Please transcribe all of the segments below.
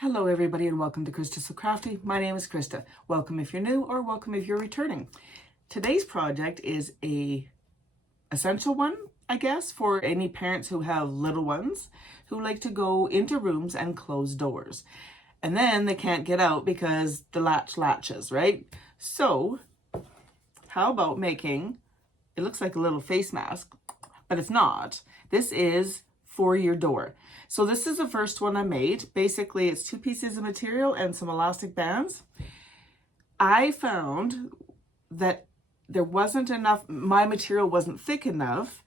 Hello everybody and welcome to Krista So Crafty. My name is Krista. Welcome if you're new or welcome if you're returning. Today's project is a essential one, I guess, for any parents who have little ones who like to go into rooms and close doors. And then they can't get out because the latch latches, right? So how about making, it looks like a little face mask, but it's not. This is for your door. So this is the first one I made. Basically, it's 2 pieces of material and some elastic bands. I found that there wasn't enough, my material wasn't thick enough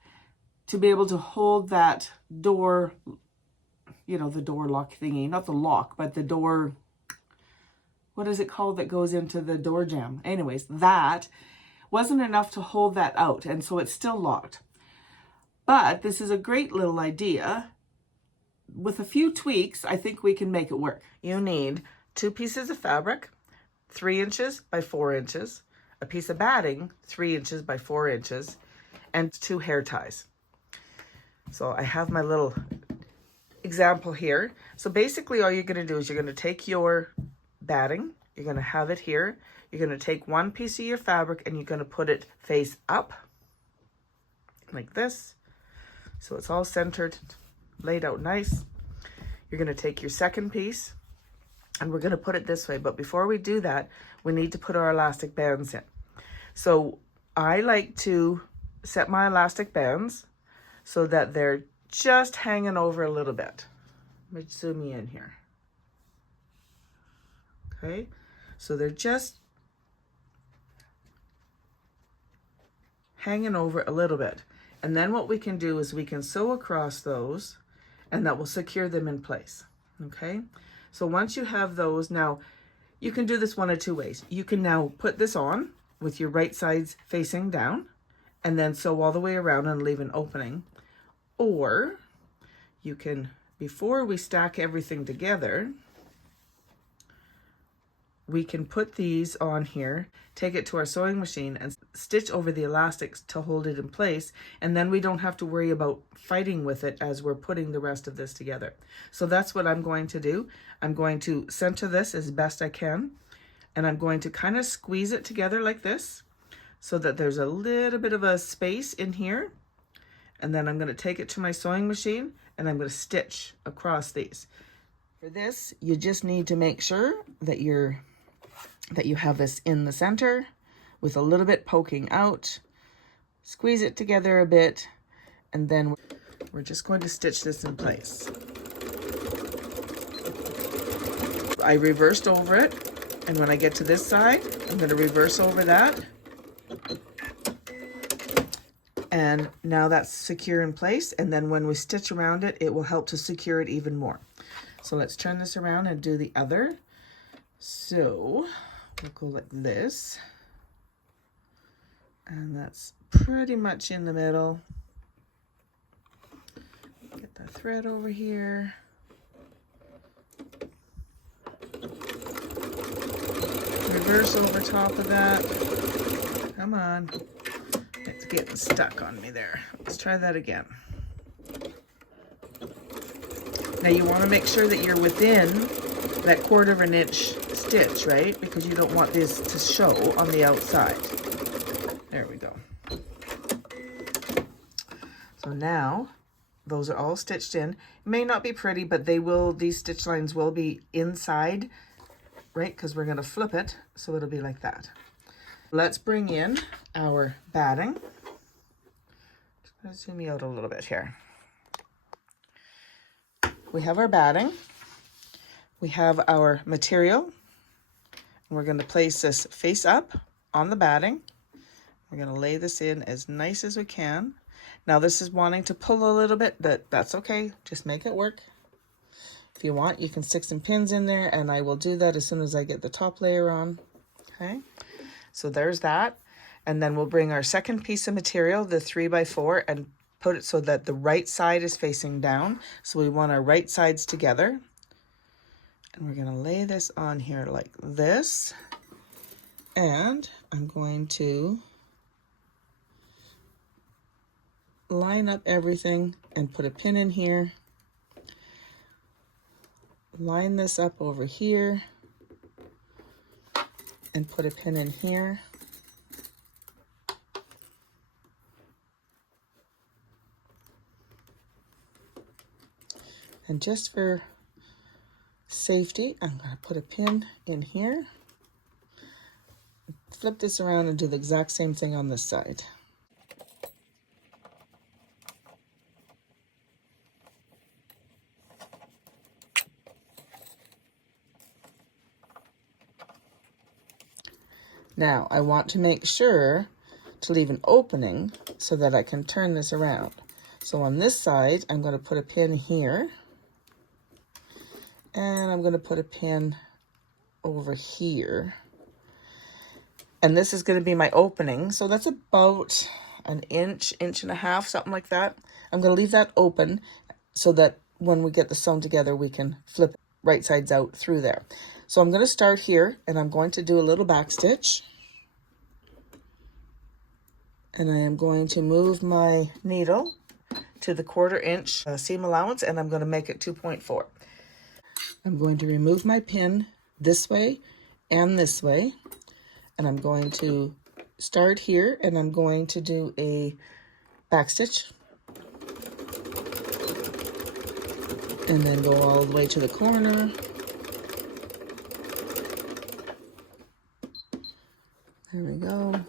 to be able to hold that door, you know, the door lock thingy, not the lock, but the door, what is it called that goes into the door jamb? Anyways, that wasn't enough to hold that out, and so it's still locked. But this is a great little idea. With a few tweaks, I think we can make it work. You need 2 pieces of fabric, 3 inches by 4 inches, a piece of batting, 3 inches by 4 inches, and 2 hair ties. So I have my little example here. So basically all you're going to do is you're going to take your batting, you're going to have it here, you're going to take 1 piece of your fabric and you're going to put it face up, like this. So it's all centered, laid out nice. You're going to take your second piece and we're going to put it this way. But before we do that, we need to put our elastic bands in. So I like to set my elastic bands so that they're just hanging over a little bit. Let me zoom you in here. Okay, so they're just hanging over a little bit. And then what we can do is we can sew across those and that will secure them in place. Okay, so once you have those, now you can do this one of 2 ways. You can now put this on with your right sides facing down and then sew all the way around and leave an opening. Or you can, before we stack everything together, we can put these on here, take it to our sewing machine and stitch over the elastics to hold it in place. And then we don't have to worry about fighting with it as we're putting the rest of this together. So that's what I'm going to do. I'm going to center this as best I can. And I'm going to kind of squeeze it together like this so that there's a little bit of a space in here. And then I'm going to take it to my sewing machine and I'm going to stitch across these. For this, you just need to make sure that you have this in the center with a little bit poking out. Squeeze it together a bit, and then we're just going to stitch this in place. I reversed over it, and when I get to this side, I'm going to reverse over that. And now that's secure in place, and then when we stitch around it, it will help to secure it even more. So let's turn this around and do the other. So we'll go like this. And that's pretty much in the middle. Get the thread over here. Reverse over top of that. Come on. It's getting stuck on me there. Let's try that again. Now you want to make sure that you're within that 1/4 inch stitch, right? Because you don't want this to show on the outside. There we go. So now those are all stitched in. It may not be pretty, but these stitch lines will be inside, right? Because we're going to flip it, so it'll be like that. Let's bring in our batting. Just going to zoom you out a little bit here. We have our batting, we have our material, and we're going to place this face up on the batting. We're going to lay this in as nice as we can. Now this is wanting to pull a little bit, that's okay, just make it work. If you want, you can stick some pins in there, and I will do that as soon as I get the top layer on. Okay, so there's that. And then we'll bring our second piece of material, the 3x4, and put it so that the right side is facing down. So we want our right sides together. And we're going to lay this on here like this. And I'm going to line up everything and put a pin in here line this up over here and put a pin in here. And just for safety, I'm going to put a pin in here. Flip this around and do the exact same thing on this side. Now, I want to make sure to leave an opening so that I can turn this around. So on this side, I'm going to put a pin here. And I'm going to put a pin over here. And this is going to be my opening. So that's about an inch, inch and a half, something like that. I'm going to leave that open so that when we get the sewn together, we can flip right sides out through there. So I'm going to start here and I'm going to do a little back stitch. And I am going to move my needle to the 1/4 inch seam allowance, and I'm going to make it 2.4. I'm going to remove my pin this way and this way, and I'm going to start here and I'm going to do a back stitch and then go all the way to the corner. There we go.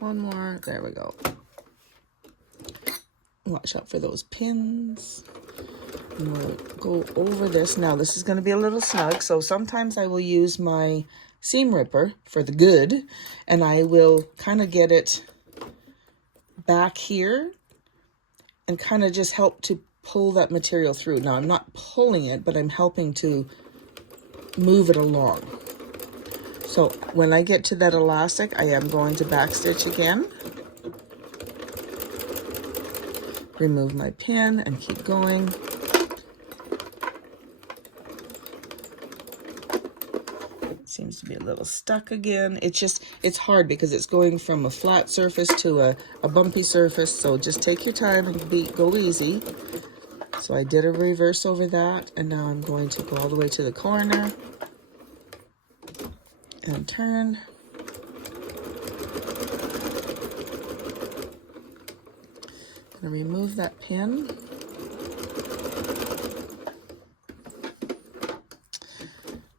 One more, there we go. Watch out for those pins. And we'll go over this. Now this is going to be a little snug, so sometimes I will use my seam ripper for the good, and I will kind of get it back here and kind of just help to pull that material through. Now I'm not pulling it, but I'm helping to move it along. So when I get to that elastic, I am going to back stitch again. Remove my pin and keep going. Seems to be a little stuck again. It's hard because it's going from a flat surface to a bumpy surface. So just take your time and go easy. So I did a reverse over that, and now I'm going to go all the way to the corner and turn. I'm going to remove that pin.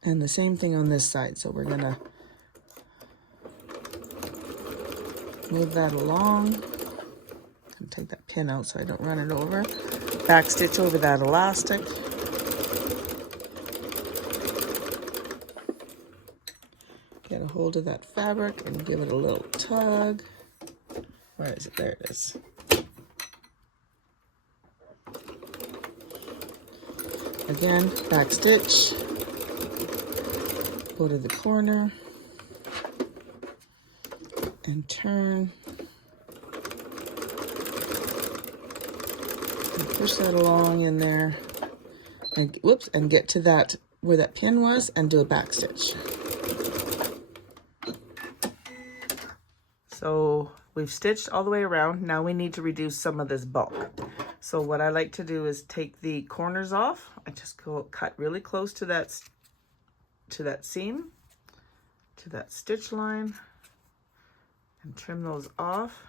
And the same thing on this side. So we're going to move that along. I'm going to take that pin out so I don't run it over. Back stitch over that elastic. Get a hold of that fabric and give it a little tug. Where is it? There it is. Again, back stitch. Go to the corner and turn and push that along in there and whoops, and get to that where that pin was and do a back stitch. So we've stitched all the way around. Now we need to reduce some of this bulk. So what I like to do is take the corners off. I just go cut really close to that seam, to that stitch line, and trim those off.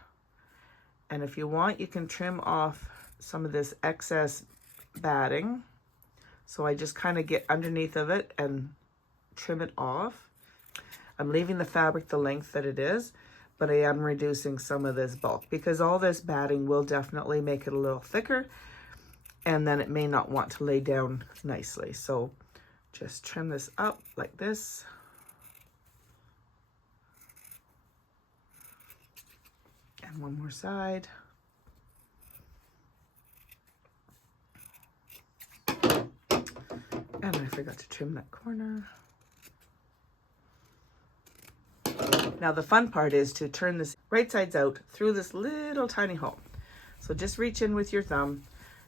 And if you want, you can trim off some of this excess batting. So I just kind of get underneath of it and trim it off. I'm leaving the fabric the length that it is, but I am reducing some of this bulk because all this batting will definitely make it a little thicker, and then it may not want to lay down nicely. So just trim this up like this. And one more side. And I forgot to trim that corner. Now the fun part is to turn this right sides out through this little tiny hole. So just reach in with your thumb,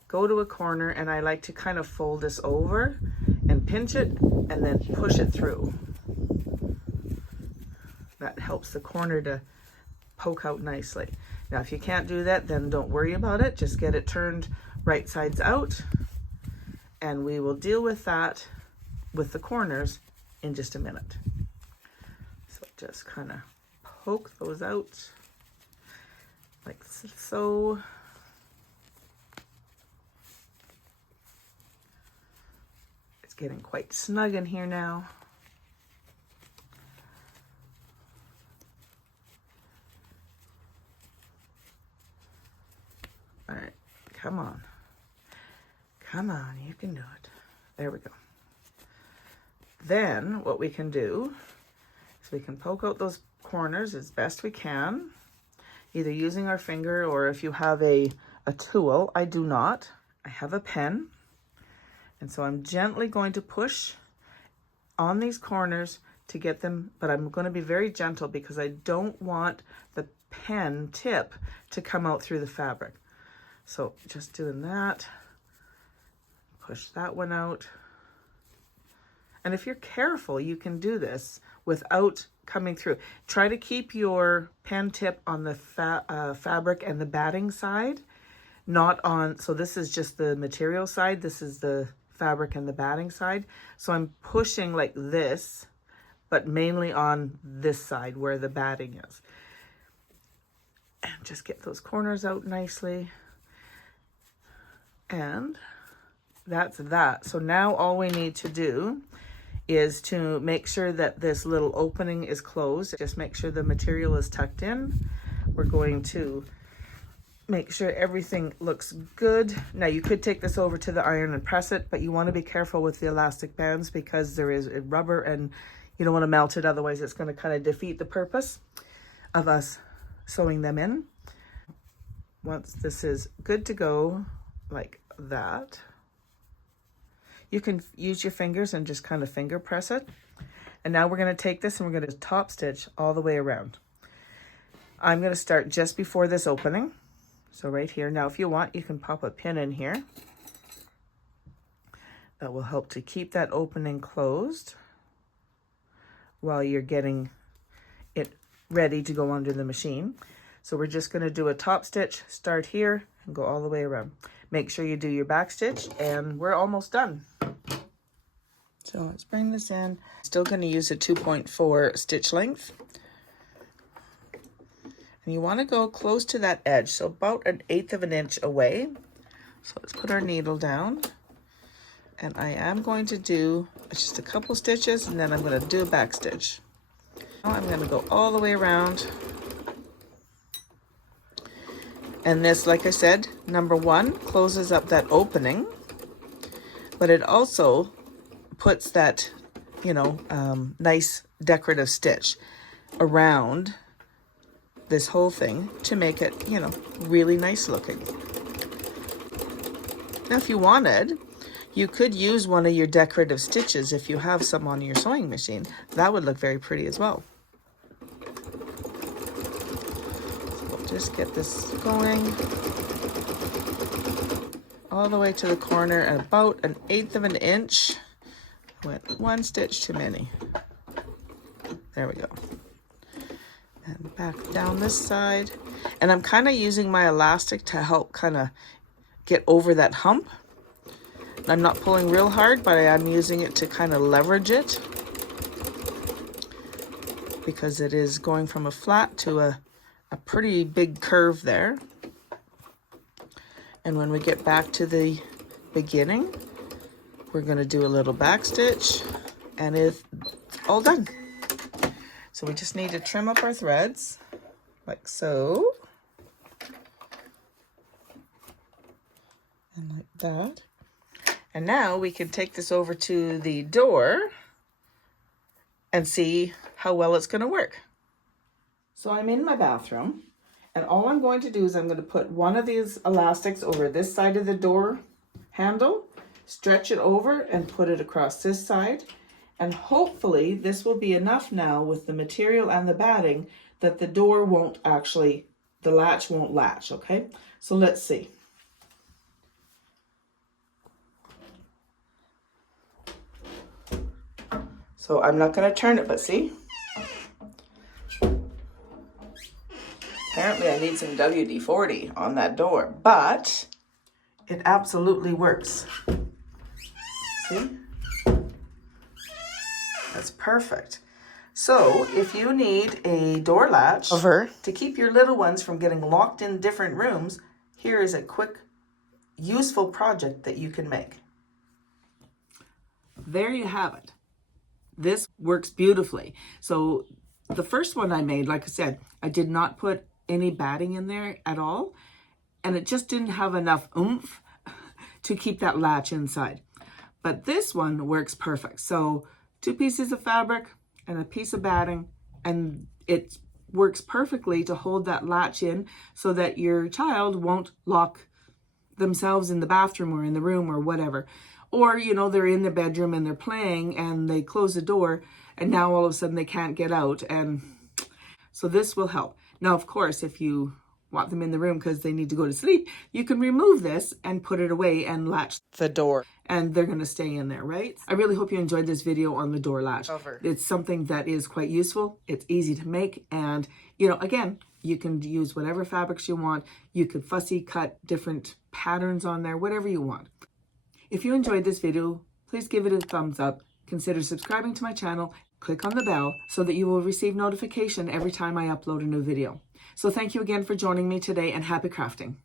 go to a corner, and I like to kind of fold this over and pinch it and then push it through. That helps the corner to poke out nicely. Now if you can't do that, then don't worry about it. Just get it turned right sides out And we will deal with that with the corners in just a minute. So just kind of poke those out like so. It's getting quite snug in here now. All right, come on. Come on, you can do it. There we go. Then what we can do is we can poke out those corners as best we can, either using our finger or if you have a tool. I do not. I have a pen. And so I'm gently going to push on these corners to get them, but I'm going to be very gentle because I don't want the pen tip to come out through the fabric. So just doing that. Push that one out. And if you're careful, you can do this without coming through. Try to keep your pen tip on the fabric and the batting side, not on, so this is just the material side, this is the fabric and the batting side. So I'm pushing like this, but mainly on this side where the batting is. And just get those corners out nicely. And that's that. So now all we need to do is to make sure that this little opening is closed. Just make sure the material is tucked in. We're going to make sure everything looks good. Now you could take this over to the iron and press it, but you want to be careful with the elastic bands because there is rubber and you don't want to melt it. Otherwise it's going to kind of defeat the purpose of us sewing them in. Once this is good to go like that, you can use your fingers and just kind of finger press it. And now we're going to take this and we're going to top stitch all the way around. I'm going to start just before this opening. So right here. Now, if you want, you can pop a pin in here. That will help to keep that opening closed while you're getting it ready to go under the machine. So we're just going to do a top stitch, start here and go all the way around. Make sure you do your back stitch and we're almost done. So let's bring this in. Still going to use a 2.4 stitch length. And you want to go close to that edge, so about 1/8 of an inch away. So let's put our needle down. And I am going to do just a couple stitches and then I'm going to do a back stitch. Now I'm going to go all the way around. And this, like I said, number one, closes up that opening, but it also puts that, you know, nice decorative stitch around this whole thing to make it, you know, really nice looking. Now, if you wanted, you could use one of your decorative stitches if you have some on your sewing machine. That would look very pretty as well. Just get this going all the way to the corner and about 1/8 of an inch. Went one stitch too many. There we go. And back down this side. And I'm kind of using my elastic to help kind of get over that hump. I'm not pulling real hard, but I am using it to kind of leverage it because it is going from a flat to a pretty big curve there. And when we get back to the beginning, we're going to do a little back stitch and it's all done. So we just need to trim up our threads like so. And like that. And now we can take this over to the door and see how well it's going to work. So I'm in my bathroom and all I'm going to do is I'm going to put one of these elastics over this side of the door handle, stretch it over and put it across this side. And hopefully this will be enough now with the material and the batting that the door won't actually, the latch won't latch, okay? So let's see. So I'm not going to turn it, but see? Apparently I need some WD-40 on that door, but it absolutely works. See? That's perfect. So if you need a door latch to keep your little ones from getting locked in different rooms, here is a quick, useful project that you can make. There you have it. This works beautifully. So the first one I made, like I said, I did not put any batting in there at all, and it just didn't have enough oomph to keep that latch inside. But this one works perfect. So 2 pieces of fabric and a piece of batting, and it works perfectly to hold that latch in so that your child won't lock themselves in the bathroom or in the room or whatever. Or, you know, they're in the bedroom and they're playing and they close the door and now all of a sudden they can't get out. And so this will help. Now, of course, if you want them in the room because they need to go to sleep, you can remove this and put it away and latch the door. And they're going to stay in there, right? I really hope you enjoyed this video on the door latch. It's something that is quite useful. It's easy to make. And, you know, again, you can use whatever fabrics you want. You could fussy cut different patterns on there, whatever you want. If you enjoyed this video, please give it a thumbs up. Consider subscribing to my channel. Click on the bell so that you will receive notification every time I upload a new video. So thank you again for joining me today, and happy crafting.